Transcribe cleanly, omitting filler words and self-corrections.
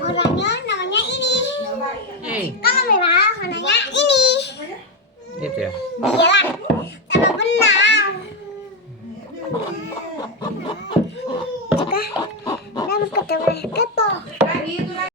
Orangnya namanya ini. Kalau merah warnanya ini. Gitu ya? Iyalah, sama benang. Juga, dan ketemu kepo.